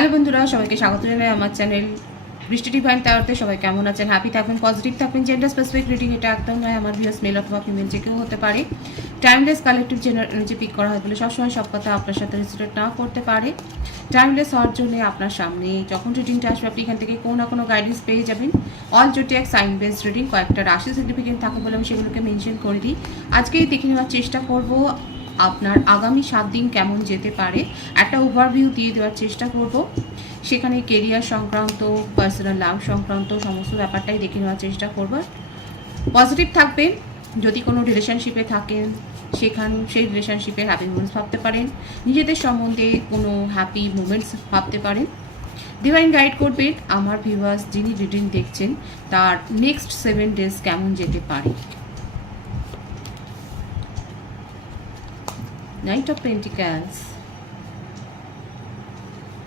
Hello বন্ধুরা, সবাইকে স্বাগত জানাই আমার চ্যানেল বৃষ্টি ডিভাইন টাওয়ারতে। সবাই কেমন আছেন? হ্যাপি থাকবেন, পজিটিভ থাকবেন। জেন্ডার স্পেসিফিক রিডিং এটা একদম নয়, আমার ভিউয়ার্স মেল অথবা ফিমেল যে কেউ হতে পারে। টাইমলেস কালেক্টিভ যে পিক করা হয় বলে সবসময় সব কথা আপনার সাথে রেজিস্ট্রেট না করতে পারে। টাইমলেস হওয়ার জন্য আপনার সামনে যখন রিডিংটা আসবে আপনি এখান থেকে কোনো না কোনো গাইডেন্স পেয়ে যাবেন। অল জোটিয়াক সাইন বেসড রিডিং, কয়েকটা রাশি সিগনিফিকেন্ট থাকে বলে আমি সেগুলোকে মেনশন করে দিই। আজকেই দেখে নেওয়ার চেষ্টা করব আপনার আগামী 7 দিন কেমন যেতে পারে, একটা ওভারভিউ দিয়ে দেওয়ার চেষ্টা করব। সেখানে কেরিয়ার সংক্রান্ত, পার্সোনাল লাভ সংক্রান্ত সমস্ত ব্যাপারটাই দেখে নেওয়ার চেষ্টা করব। পজিটিভ থাকবেন। যদি কোনো রিলেশনশিপে থাকেন সেই রিলেশনশিপে হ্যাপি মুমেন্টস ভাবতে পারেন, নিজেদের সম্বন্ধে কোনো হ্যাপি মুমেন্টস ভাবতে পারেন। ডিভাইন গাইড করবেন আমার ভিউয়ার্স যিনি রিডিং দেখছেন তার নেক্সট 7 ডেজ কেমন যেতে পারে। Knight of Pentacles,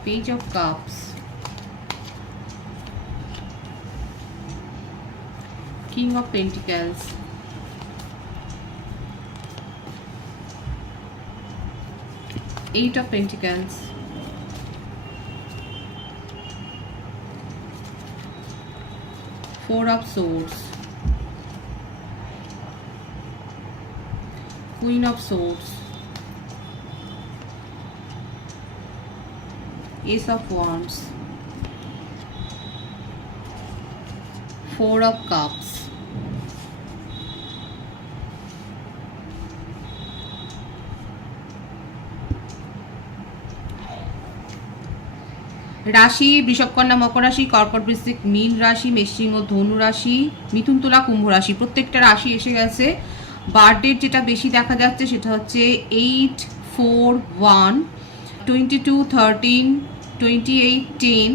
Page of Cups, King of Pentacles, Eight of Pentacles, Four of Swords, Queen of Swords, Ace of Wands, Four of Cups, রাশি বৃষভ, কন্যা, মকর রাশি, কর্কট, বৃশ্চিক, মীন রাশি, মেষসিংহ, ধনু রাশি, মিথুন, তুলা, কুম্ভ রাশি, প্রত্যেকটা রাশি এসে গেছে। বার্থডেট যেটা বেশি দেখা যাচ্ছে সেটা হচ্ছে 8, 4, 1, 22, 13, 28, 10,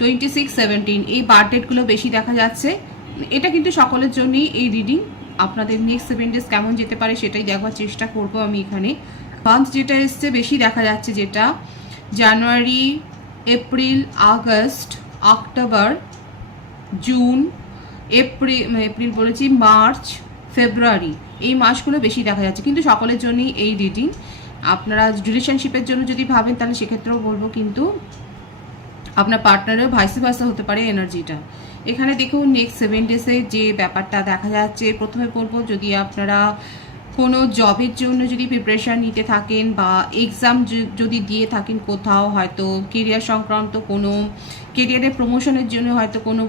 26, 17 এই বার্থডেটগুলো বেশি দেখা যাচ্ছে। এটা কিন্তু সকলের জন্যই এই রিডিং। আপনাদের নেক্সট 7 ডেজ কেমন যেতে পারে সেটাই দেখার চেষ্টা করব আমি এখানে। মান্থ যেটা এসছে বেশি দেখা যাচ্ছে, যেটা জানুয়ারি, এপ্রিল, আগস্ট, অক্টোবর, জুন, এপ্রিল বলেছি, মার্চ, ফেব্রুয়ারি, এই মাসগুলো বেশি দেখা যাচ্ছে। কিন্তু সকলের জন্যই এই রিডিং। আপনারা রিলেশনশিপের জন্য যদি ভাবেন তাহলে সেক্ষেত্রেও বলবো, কিন্তু আপনার পার্টনারেও ভাইস ভার্সা হতে পারে এনার্জিটা। এখানে দেখুন নেক্সট 7 ডেজে যে ব্যাপারটা দেখা যাচ্ছে, প্রথমে বলবো যদি আপনারা কোনো জবের জন্য যদি প্রিপারেশান নিতে থাকেন বা এক্সাম যদি দিয়ে থাকেন কোথাও, হয়তো কেরিয়ার সংক্রান্ত কোনো কেরিয়ারের প্রমোশনের জন্য হয়তো কোনো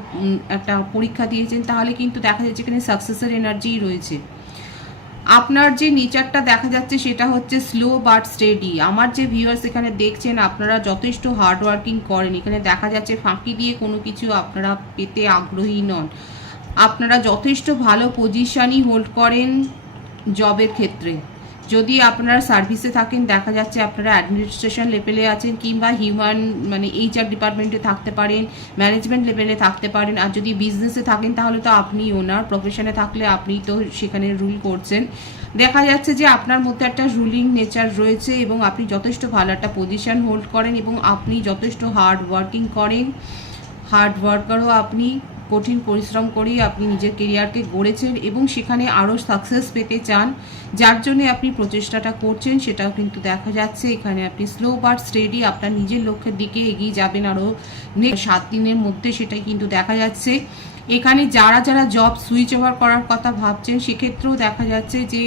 একটা পরীক্ষা দিয়েছেন, তাহলে কিন্তু দেখা যাচ্ছে এখানে সাকসেসের এনার্জি রয়েছে। আপনার যে নেচারটা দেখা যাচ্ছে সেটা হচ্ছে স্লো বাট স্টেডি। আমার যে ভিউয়ার্স এখানে দেখছেন আপনারা যথেষ্ট হার্ড ওয়ার্কিং করেন। এখানে দেখা যাচ্ছে ফাঁকি দিয়ে কোনো কিছু আপনারা পেতে আগ্রহী নন। আপনারা যথেষ্ট ভালো পজিশনই হোল্ড করেন জবের ক্ষেত্রে। যদি আপনারা সার্ভিসে থাকেন দেখা যাচ্ছে আপনারা অ্যাডমিনিস্ট্রেশন লেভেলে আছেন, কিংবা হিউম্যান HR ডিপার্টমেন্টে থাকতে পারেন, ম্যানেজমেন্ট লেভেলে থাকতে পারেন। আর যদি বিজনেসে থাকেন তাহলে তো আপনি ওনার, প্রফেশনে থাকলে আপনি তো সেখানে রুল করছেন। দেখা যাচ্ছে যে আপনার মধ্যে একটা রুলিং নেচার রয়েছে এবং আপনি যথেষ্ট ভালো একটা পজিশন হোল্ড করেন এবং আপনি যথেষ্ট হার্ড ওয়ার্কিং করেন। হার্ড ওয়ার্কারও আপনি, কঠিন পরিশ্রম করেই আপনি নিজের কেরিয়ারকে গড়েছেন এবং সেখানে আরও সাকসেস পেতে চান, যার জন্য আপনি প্রচেষ্টাটা করছেন। সেটাও কিন্তু দেখা যাচ্ছে এখানে আপনি স্লো বাট স্টেডি আপনার নিজের লক্ষ্যের দিকে এগিয়ে যাবেন আরও 7 দিনের মধ্যে, সেটাই কিন্তু দেখা যাচ্ছে। এখানে যারা যারা জব সুইচ ওভার করার কথা ভাবছেন সেক্ষেত্রেও দেখা যাচ্ছে যে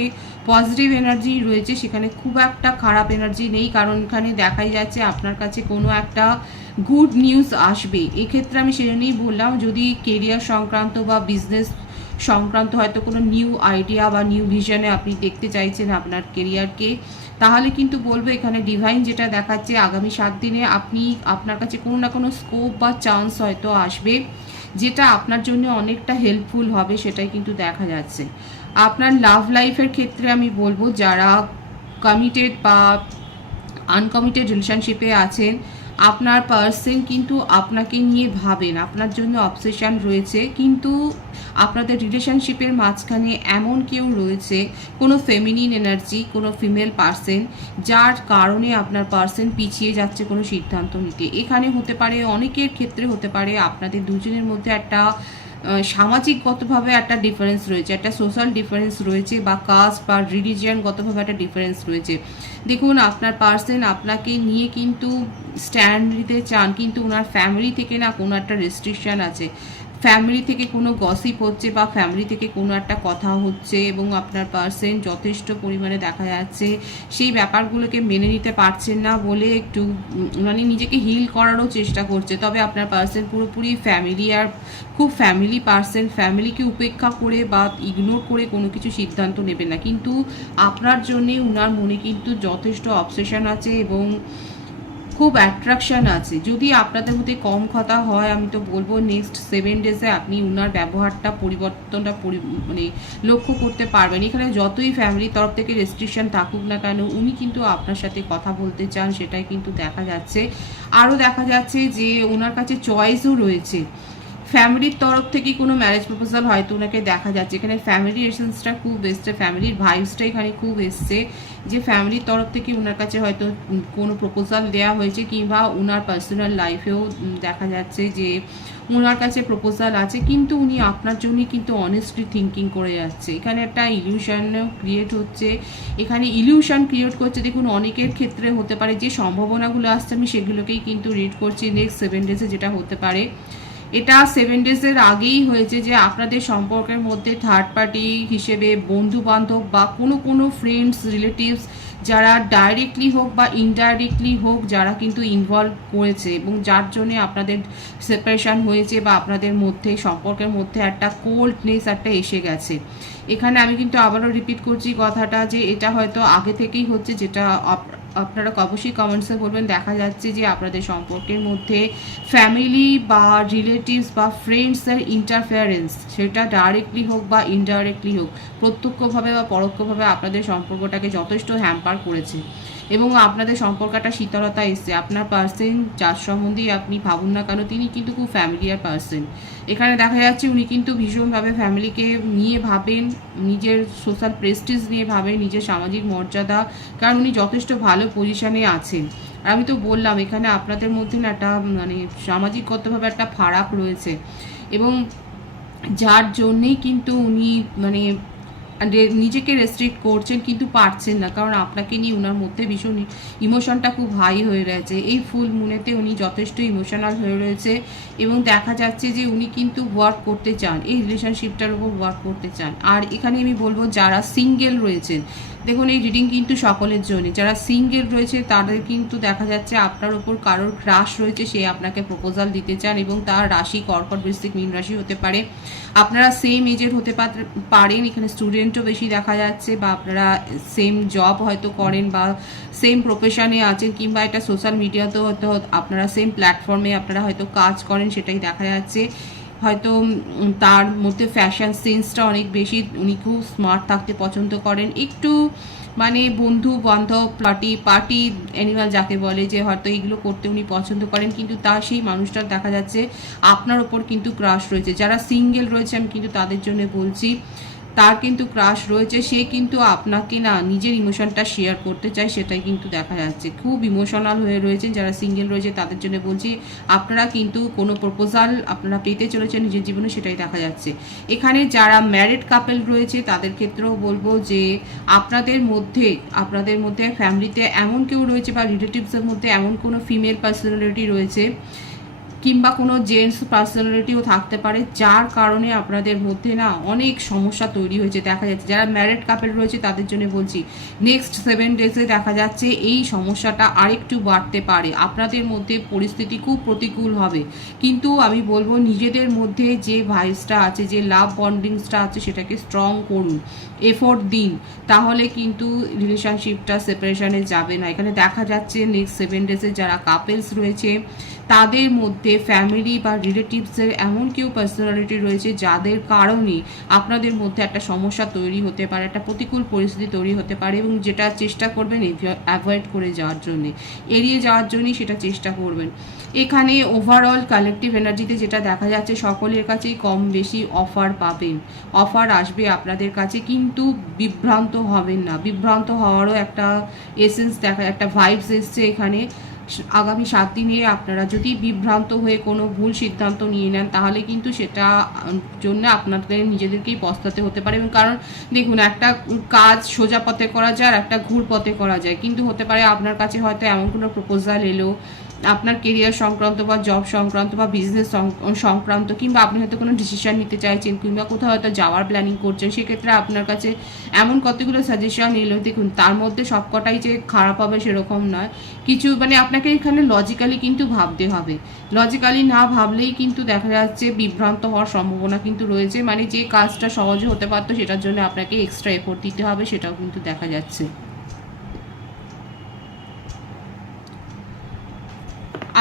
পজিটিভ এনার্জি রয়েছে, সেখানে খুব একটা খারাপ এনার্জি নেই। কারণ এখানে দেখাই যাচ্ছে আপনার কাছে কোনো একটা গুড নিউজ আসবে। এক্ষেত্রে আমি সেজন্যই বললাম, যদি কেরিয়ার সংক্রান্ত বা বিজনেস সংক্রান্ত হয়তো কোনো নিউ আইডিয়া বা নিউ ভিশনে আপনি দেখতে চাইছেন আপনার কেরিয়ারকে, তাহলে কিন্তু বলবো এখানে ডিভাইন যেটা দেখাচ্ছে আগামী 7 দিনে আপনার কাছে কোনো না কোনো স্কোপ বা চান্স হয়তো আসবে, যেটা আপনার জন্য অনেকটা হেল্পফুল হবে, সেটাই কিন্তু দেখা যাচ্ছে। আপনার লাভ লাইফের ক্ষেত্রে আমি বলবো যারা কমিটেড বা আনকমিটেড রিলেশনশিপে আছেন, আপনার পার্সন কিন্তু আপনাকে নিয়ে ভাবেন, আপনার জন্য অবসেশন রয়েছে, কিন্তু আপনাদের রিলেশনশিপের মাঝখানে এমন কেউ রয়েছে, কোনো ফেমিনিন এনার্জি, কোনো ফিমেল পার্সন, যার কারণে আপনার পার্সন পিছিয়ে যাচ্ছে কোনো সিদ্ধান্ত নিতে। এখানে হতে পারে, অনেকের ক্ষেত্রে হতে পারে আপনাদের দুজনের মধ্যে একটা সামাজিকগতভাবে একটা ডিফারেন্স রয়েছে, একটা সোশ্যাল ডিফারেন্স রয়েছে, বা কাস্ট বা রিলিজিয়ানগতভাবে একটা ডিফারেন্স রয়েছে। দেখুন আপনার পার্সন আপনাকে নিয়ে কিন্তু স্ট্যান্ড নিতে চান, কিন্তু ওনার ফ্যামিলি থেকে না কোনো একটা রেস্ট্রিকশান আছে, ফ্যামিলি থেকে কোনো গসিপ হচ্ছে বা ফ্যামিলি থেকে কোনো একটা কথা হচ্ছে, এবং আপনার পার্সন যথেষ্ট পরিমাণে দেখা যাচ্ছে সেই ব্যাপারগুলোকে মেনে নিতে পারছেন না বলে একটু মানে নিজেকে হিল করারও চেষ্টা করছে। তবে আপনার পার্সন পুরোপুরি ফ্যামিলি আর খুব ফ্যামিলি পার্সন, ফ্যামিলিকে উপেক্ষা করে বা ইগনোর করে কোনো কিছু সিদ্ধান্ত নেবে না, কিন্তু আপনার জন্যে ওনার মনে কিন্তু যথেষ্ট অবসেশন আছে এবং খুব অ্যাট্রাকশান আছে। যদি আপনাদের মধ্যে কম কথা হয়, আমি তো বলবো নেক্সট 7 ডেজে আপনি উনার ব্যবহারটা পরিবর্তনটা মানে লক্ষ্য করতে পারবেন। এখানে যতই ফ্যামিলির তরফ থেকে রেস্ট্রিকশন থাকুক না কেন, উনি কিন্তু আপনার সাথে কথা বলতে চান, সেটাই কিন্তু দেখা যাচ্ছে। আরও দেখা যাচ্ছে যে ওনার কাছে চয়েসও রয়েছে, ফ্যামিলির তরফ থেকে কোনো ম্যারেজ প্রপোজাল হয়তো ওনাকে দেখা যাচ্ছে। এখানে ফ্যামিলি এসেন্সটা খুব এসছে, ফ্যামিলির ভাইবসটা এখানে খুব এসছে, যে ফ্যামিলির তরফ থেকে ওনার কাছে হয়তো কোনো প্রপোজাল দেওয়া হয়েছে, কিংবা ওনার পার্সোনাল লাইফেও দেখা যাচ্ছে যে ওনার কাছে প্রপোজাল আছে, কিন্তু উনি আপনার জন্যই কিন্তু অনেস্টলি থিঙ্কিং করে যাচ্ছে। এখানে একটা ইলিউশনও ক্রিয়েট হচ্ছে, এখানে ইলিউশন ক্রিয়েট করছে। দেখুন অনেকের ক্ষেত্রে হতে পারে যে সম্ভাবনাগুলো আসছে, আমি সেগুলোকেই কিন্তু রিড করছি নেক্সট 7 ডেজে যেটা হতে পারে। এটা 7 ডেজের আগেই হয়েছে যে আপনাদের সম্পর্কের মধ্যে থার্ড পার্টি হিসেবে বন্ধু বান্ধব বা কোনো ফ্রেন্ডস রিলেটিভস যারা ডাইরেক্টলি হোক বা ইনডাইরেক্টলি হোক, যারা কিন্তু ইনভলভ করেছে এবং যার জন্যে আপনাদের সেপারেশন হয়েছে বা আপনাদের মধ্যে সম্পর্কের মধ্যে একটা কোল্ডনেস একটা এসে গেছে। এখানে আমি কিন্তু আবারও রিপিট করছি কথাটা, যে এটা হয়তো আগে থেকেই হচ্ছে, যেটা আপনারা অবশ্যই কমেন্টসে বলবেন। দেখা যাচ্ছে যে আপনাদের সম্পর্কের মধ্যে ফ্যামিলি বা রিলেটিভস বা ফ্রেন্ডসের ইন্টারফেয়ারেন্স, সেটা ডাইরেক্টলি হোক বা ইনডাইরেক্টলি হোক, প্রত্যক্ষভাবে বা পরোক্ষভাবে আপনাদের সম্পর্কটাকে যথেষ্ট হ্যাম্পার করেছে এবং আপনাদের সম্পর্কটা শীতলতা এসছে। আপনার পার্সন যার সম্বন্ধেই আপনি ভাবুন না কেন, তিনি কিন্তু খুব ফ্যামিলিয়ার পার্সন। এখানে দেখা যাচ্ছে উনি কিন্তু ভীষণভাবে ফ্যামিলিকে নিয়ে ভাবেন, নিজের সোশ্যাল প্রেস্টিজ নিয়ে ভাবেন, নিজের সামাজিক মর্যাদা, কারণ উনি যথেষ্ট ভালো পজিশনে আছেন। আর আমি তো বললাম এখানে আপনাদের মধ্যে না একটা মানে সামাজিকগতভাবে একটা ফারাক রয়েছে, এবং যার জন্যেই কিন্তু উনি মানে নিজেকে রেস্ট্রিক্ট করছেন, কিন্তু পারছেন না, কারণ আপনাকে নিয়ে ওনার মধ্যে ভীষণ ইমোশনটা খুব হাই হয়ে রয়েছে। এই ফুল মুনেতে উনি যথেষ্ট ইমোশনাল হয়ে রয়েছে, এবং দেখা যাচ্ছে যে উনি কিন্তু ওয়ার্ক করতে চান, এই রিলেশনশিপটার উপর ওয়ার্ক করতে চান। আর এখানে আমি বলবো যারা সিঙ্গেল রয়েছেন, দেখুন এই রিডিং কিন্তু সকলের জন্য। যারা সিঙ্গেল রয়েছে তাদের কিন্তু দেখা যাচ্ছে আপনার ওপর কারোর ক্রাশ রয়েছে, সে আপনাকে প্রপোজাল দিতে চান, এবং তার রাশি কর্কট, বৃশ্চিক, মীন রাশি হতে পারে। আপনারা সেম এজের হতে পারেন, এখানে স্টুডেন্টও বেশি দেখা যাচ্ছে, বা আপনারা সেম জব হয়তো করেন বা সেম প্রফেশনে আছেন, কিংবা একটা সোশ্যাল মিডিয়াতেও হয়তো আপনারা সেম প্ল্যাটফর্মে আপনারা হয়তো কাজ করেন, সেটাই দেখা যাচ্ছে। হয়তো তার মধ্যে ফ্যাশন সেন্সটা অনেক বেশি, উনি খুব স্মার্ট থাকতে পছন্দ করেন, একটু মানে বন্ধু বান্ধব পার্টি অ্যানিমাল যাকে বলে, যে হয়তো এইগুলো করতে উনি পছন্দ করেন, কিন্তু তা সেই মানুষটার দেখা যাচ্ছে আপনার ওপর কিন্তু ক্রাশ রয়েছে। যারা সিঙ্গেল রয়েছে আমি কিন্তু তাদের জন্য বলছি, তার কিন্তু ক্রাশ রয়েছে, সে কিন্তু আপনাকে না নিজের ইমোশনটা শেয়ার করতে চায়, সেটাই কিন্তু দেখা যাচ্ছে। খুব ইমোশনাল হয়ে রয়েছেন যারা সিঙ্গেল রয়েছে তাদের জন্য বলছি, আপনারা কিন্তু কোনো প্রপোজাল আপনারা পেতে চলেছেন নিজের জীবনে, সেটাই দেখা যাচ্ছে। এখানে যারা ম্যারিড কাপল রয়েছে তাদের ক্ষেত্রেও বলবো যে আপনাদের মধ্যে ফ্যামিলিতে এমন কেউ রয়েছে বা রিলেটিভসের মধ্যে এমন কোনো ফিমেল পার্সোনালিটি রয়েছে, কিংবা কোনো জেন্টস পার্সোনালিটিও থাকতে পারে, যার কারণে আপনাদের মধ্যে না অনেক সমস্যা তৈরি হয়েছে দেখা যাচ্ছে। যারা ম্যারিড কাপল রয়েছে তাদের জন্য বলছি নেক্সট 7 ডেজে দেখা যাচ্ছে এই সমস্যাটা আরেকটু বাড়তে পারে, আপনাদের মধ্যে পরিস্থিতি খুব প্রতিকূল হবে। কিন্তু আমি বলবো নিজেদের মধ্যে যে ভাইসটা আছে, যে লাভ বন্ডিংসটা আছে, সেটাকে স্ট্রং করুন, এফোর্ট দিন, তাহলে কিন্তু রিলেশনশিপটা সেপারেশনে যাবে না। এখানে দেখা যাচ্ছে নেক্সট 7 ডেজে যারা কাপলস রয়েছে তাদের মধ্যে ফ্যামিলি বা রিলেটিভসের এমন কেউ পার্সোনালিটি রয়েছে যাদের কারণে আপনাদের মধ্যে একটা সমস্যা তৈরি হতে পারে, একটা প্রতিকূল পরিস্থিতি তৈরি হতে পারে, এবং যেটা চেষ্টা করবেন অ্যাভয়েড করে যাওয়ার জন্যে, এড়িয়ে যাওয়ার জন্যই সেটা চেষ্টা করবেন। এখানে ওভারঅল কালেকটিভ এনার্জিতে যেটা দেখা যাচ্ছে সকলের কাছেই কম বেশি অফার পাবেন, অফার আসবে আপনাদের কাছে, কিন্তু বিভ্রান্ত হবেন না। বিভ্রান্ত হওয়ারও একটা এসেন্স একটা ভাইবস এসছে এখানে। আগামী 7 দিনে আপনারা যদি বিভ্রান্ত হয়ে কোনো ভুল সিদ্ধান্ত নিয়ে নেন তাহলে কিন্তু সেটা জন্য আপনাদের নিজেদেরকেই পস্তাতে হতে পারে। এবং কারণ দেখুন, একটা কাজ সোজা পথে করা যায় আর একটা ঘুর পথে করা যায়, কিন্তু হতে পারে আপনার কাছে হয়তো এমন কোনো প্রপোজাল এলো আপনার কেরিয়ার সংক্রান্ত বা জব সংক্রান্ত বা বিজনেস সংক্রান্ত, কিংবা আপনি হয়তো কোনো ডিসিশন নিতে চাইছেন কিংবা কোথাও হয়তো যাওয়ার প্ল্যানিং করছেন, সেক্ষেত্রে আপনার কাছে এমন কতগুলো সাজেশন এলো। দেখুন, তার মধ্যে সবকটাই যে খারাপ হবে সেরকম নয়, কিছু মানে আপনাকে এখানে লজিক্যালি কিন্তু ভাবতে হবে। লজিক্যালি না ভাবলেই কিন্তু দেখা যাচ্ছে বিভ্রান্ত হওয়ার সম্ভাবনা কিন্তু রয়েছে, মানে যে কাজটা সহজে হতে পারতো সেটার জন্য আপনাকে এক্সট্রা এফোর্ট দিতে হবে, সেটাও কিন্তু দেখা যাচ্ছে।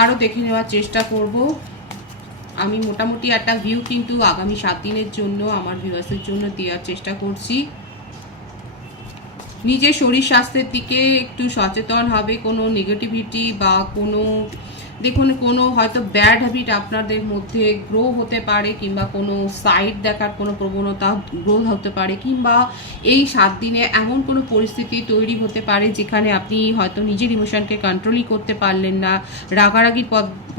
আরও দেখে নেওয়ার চেষ্টা করব। আমি মোটামুটি একটা ভিউ কিন্তু আগামী 7 দিনের জন্য আমার ভিউয়ার্সের জন্য দেওয়ার চেষ্টা করছি। নিজের শরীর স্বাস্থ্যের দিকে একটু সচেতন হবে। কোনো নেগেটিভিটি বা কোনো দেখুন কোনো হয়তো ব্যাড হ্যাবিট আপনাদের মধ্যে গ্রো হতে পারে, কিংবা কোনো সাইড দেখার কোনো প্রবণতা গ্রো হতে পারে, কিংবা এই 7 দিনে এমন কোনো পরিস্থিতি তৈরি হতে পারে যেখানে আপনি হয়তো নিজের ইমোশনকে কন্ট্রোলই করতে পারলেন না, রাগারাগির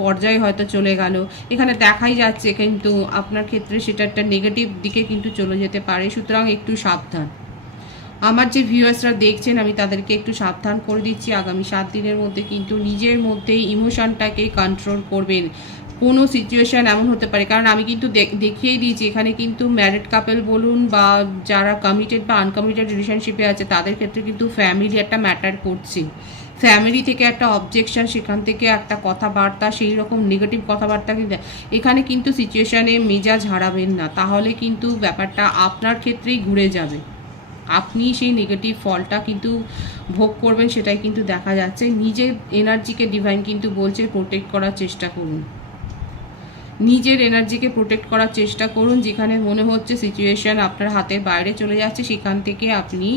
পর্যায়ে হয়তো চলে গেল। এখানে দেখাই যাচ্ছে কিন্তু আপনার ক্ষেত্রে সেটা একটা নেগেটিভ দিকে কিন্তু চলে যেতে পারে, সুতরাং একটু সাবধান। আমার যে ভিউয়ার্সরা দেখছেন আমি তাদেরকে একটু সাবধান করে দিচ্ছি, আগামী 7 দিনের মধ্যে কিন্তু নিজের মধ্যে ইমোশনটাকে কন্ট্রোল করবেন। কোনো সিচুয়েশান এমন হতে পারে, কারণ আমি কিন্তু দেখিয়েই দিয়েছি এখানে কিন্তু ম্যারিড কাপল বলুন বা যারা কমিটেড বা আনকমিটেড রিলেশনশিপে আছে তাদের ক্ষেত্রে কিন্তু ফ্যামিলি একটা ম্যাটার করছে। ফ্যামিলি থেকে একটা অবজেকশন, সেখান থেকে একটা কথাবার্তা, সেই রকম নেগেটিভ কথাবার্তা কিন্তু এখানে কিন্তু সিচুয়েশানে মেজাজ হারাবেন না, তাহলে কিন্তু ব্যাপারটা আপনার ক্ষেত্রেই ঘুরে যাবে, আপনি সেই নেগেটিভ ফলটা কিন্তু ভোগ করবেন, সেটাই কিন্তু দেখা যাচ্ছে। নিজের এনার্জিকে ডিভাইন কিন্তু বলছে প্রোটেক্ট করার চেষ্টা করুন, নিজের এনার্জিকে প্রোটেক্ট করার চেষ্টা করুন। যেখানে মনে হচ্ছে সিচুয়েশান আপনার হাতের বাইরে চলে যাচ্ছে সেখান থেকে আপনি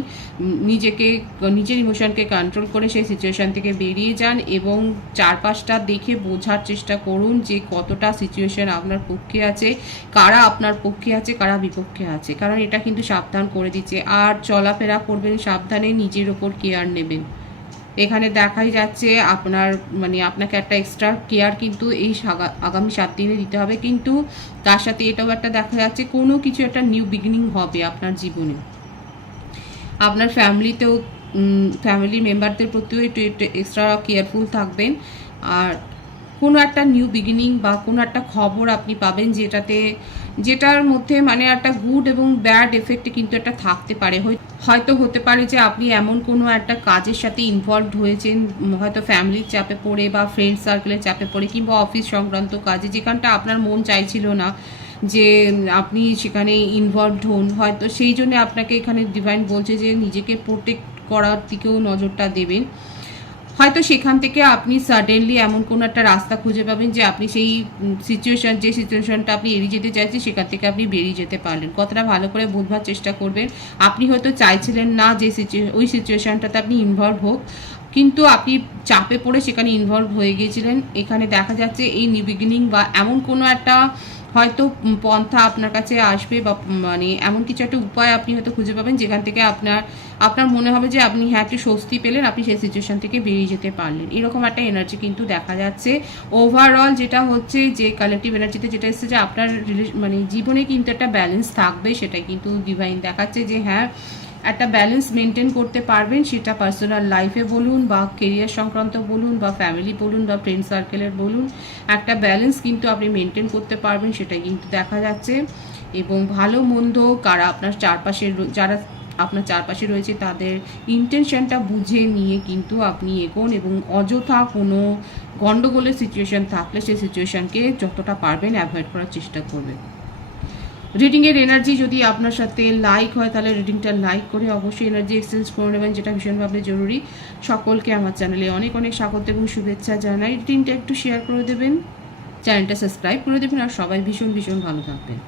নিজের ইমোশনকে কন্ট্রোল করে সেই সিচুয়েশান থেকে বেরিয়ে যান এবং চারপাশটা দেখে বোঝার চেষ্টা করুন যে কতটা সিচুয়েশান আপনার পক্ষে আছে, কারা আপনার পক্ষে আছে, কারা বিপক্ষে আছে, কারণ এটা কিন্তু সাবধান করে দিচ্ছে। আর চলাফেরা করবেন সাবধানে, নিজের ওপর কেয়ার নেবেন। এখানে দেখাই যাচ্ছে আপনার আপনাকে একটা এক্সট্রা কেয়ার কিন্তু এই আগামী 7 দিনে দিতে হবে, কিন্তু তার সাথে এটাও একটা দেখা যাচ্ছে কোনো কিছু একটা নিউ বিগিনিং হবে আপনার জীবনে। আপনার ফ্যামিলিতেও ফ্যামিলি মেম্বারদের প্রতিও একটু এক্সট্রা কেয়ারফুল থাকবেন। আর কোনো একটা নিউ বিগিনিং বা কোনো একটা খবর আপনি পাবেন যেটার মধ্যে একটা গুড এবং ব্যাড এফেক্ট কিন্তু একটা থাকতে পারে। হয়তো হতে পারে যে আপনি এমন কোনো একটা কাজের সাথে ইনভলভড হয়েছেন, হয়তো ফ্যামিলির চাপে পড়ে বা ফ্রেন্ড সার্কেলের চাপে পড়ে কিংবা অফিস সংক্রান্ত কাজে, যেখানটা আপনার মন চাইছিল না যে আপনি সেখানে ইনভলভড হন। হয়তো সেই জন্য আপনাকে এখানে ডিভাইন বলছে যে নিজেকে প্রোটেক্ট করার দিকেও নজরটা দেবেন। হয়তো সেখান থেকে আপনি সাডেনলি এমন কোনো একটা রাস্তা খুঁজে পাবেন যে আপনি সেই সিচুয়েশনটা আপনি এড়িয়ে যেতে চাইছেন সেখান থেকে আপনি বেরিয়ে যেতে পারলেন। কথাটা ভালো করে বুঝবার চেষ্টা করবেন। আপনি হয়তো চাইছিলেন না যে ওই সিচুয়েশনটাতে আপনি ইনভলভ হোক, কিন্তু আপনি চাপে পড়ে সেখানে ইনভলভ হয়ে গিয়েছিলেন। এখানে দেখা যাচ্ছে এই নিউ বিগিনিং বা এমন কোনো একটা হয়তো পন্থা আপনার কাছে আসবে বা এমন কিছু একটা উপায় আপনি হয়তো খুঁজে পাবেন যেখান থেকে আপনার মনে হবে যে আপনি একটু স্বস্তি পেলেন, আপনি সেই সিচুয়েশন থেকে বেরিয়ে যেতে পারলেন। এরকম একটা এনার্জি কিন্তু দেখা যাচ্ছে। ওভারঅল যেটা হচ্ছে যে কালেকটিভ এনার্জিতে যেটা এসেছে যে আপনার জীবনে কিন্তু একটা ব্যালেন্স থাকবে, সেটাই কিন্তু ডিভাইন দেখাচ্ছে যে হ্যাঁ একটা ব্যালেন্স মেনটেন করতে পারবেন। সেটা পার্সোনাল লাইফে বলুন বা কেরিয়ার সংক্রান্ত বলুন বা ফ্যামিলি বলুন বা ফ্রেন্ড সার্কেলের বলুন, একটা ব্যালেন্স কিন্তু আপনি মেনটেন করতে পারবেন, সেটাই কিন্তু দেখা যাচ্ছে। এবং ভালো মন্দ যারা আপনার চারপাশে রয়েছে তাদের ইন্টেনশনটা বুঝে নিয়ে কিন্তু আপনি এগোন এবং অযথা কোনো গন্ডগোলের সিচুয়েশন থাকলে সেই সিচুয়েশনকে যতটা পারবেন অ্যাভয়েড করার চেষ্টা করবেন। রিডিংয়ের এনার্জি যদি আপনার সাথে লাইক হয় তাহলে রিডিংটা লাইক করে অবশ্যই এনার্জি এক্সচেঞ্জ করে নেবেন, যেটা ভীষণভাবে জরুরি। সকলকে আমার চ্যানেলে অনেক অনেক স্বাগত এবং শুভেচ্ছা জানাই। রিডিংটা একটু শেয়ার করে দেবেন, চ্যানেলটা সাবস্ক্রাইব করে দেবেন, আর সবাই ভীষণ ভীষণ ভালো থাকবেন।